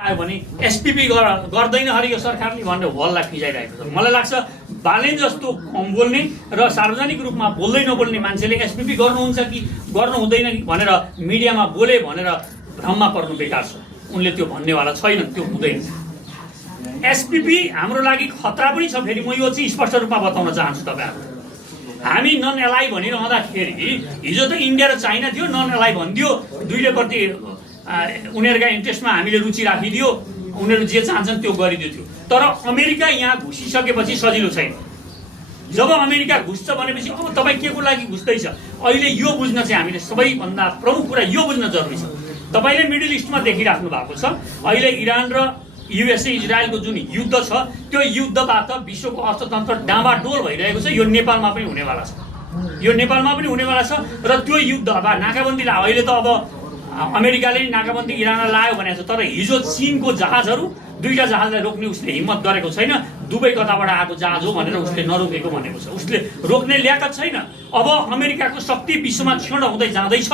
आयो भने एसपीपी गर्दैन अरे यो सरकारले भनेर हल्ला फिजाइरहेको छ। मलाई लाग्छ बालेन जस्तो कम बोल्ने र सार्वजनिक रूपमा बोल्दै नबोल्ने मान्छेले एसपीपी गर्नुहुन्छ कि गर्नु हुँदैन भनेर मिडियामा बोले भनेर भ्रममा पर्नु बेकार छ। उनले त्यो भन्नेवाला छैन, त्यो हुँदैन। एसपीपी हाम्रो लागि खतरा पनि छ। फेरि म यो चाहिँ स्पष्ट रूपमा बताउन चाहन्छु तपाईहरुलाई। हामी नन एलाइ भनिरहँदाखेरि हिजो त इन्डिया र चाइना थियो, नन एलाइ भनिदियो, दुईले प्रति उनीहरूका इन्ट्रेस्टमा हामीले रुचि राखिदियो, उनीहरू जे चाहन्छन् त्यो गरिदियो थियो। तर अमेरिका यहाँ घुसिसकेपछि सजिलो छैन। जब अमेरिका घुस्छ भनेपछि अब तपाईँ के को लागि घुस्दैछ अहिले यो बुझ्न चाहिँ हामीले सबैभन्दा प्रमुख कुरा यो बुझ्न जरुरी छ। तपाईले मिडल इस्टमा देखिराख्नु भएको छ अहिले इरान र युएसए इजरायलको जुन युद्ध छ त्यो युद्धबाट विश्वको अर्थतन्त्र डामाडोल भइरहेको छ। यो नेपालमा पनि हुनेवाला छ, यो नेपालमा पनि हुनेवाला छ। र त्यो युद्ध अब नाकाबन्दी अहिले त अब अमेरिकाले नाकाबन्दी इरानलाई लायो भनेको छ, तर हिजो चीनको जहाजहरू दुईटा जहाजलाई रोक्ने उसले हिम्मत गरेको छैन। दुबई कताबाट आएको जहाज हो भनेर उसले नरोकेको भनेको छ, उसले रोक्ने ल्याकत छैन। अब अमेरिकाको शक्ति विश्वमा क्षीण हुँदै जाँदैछ।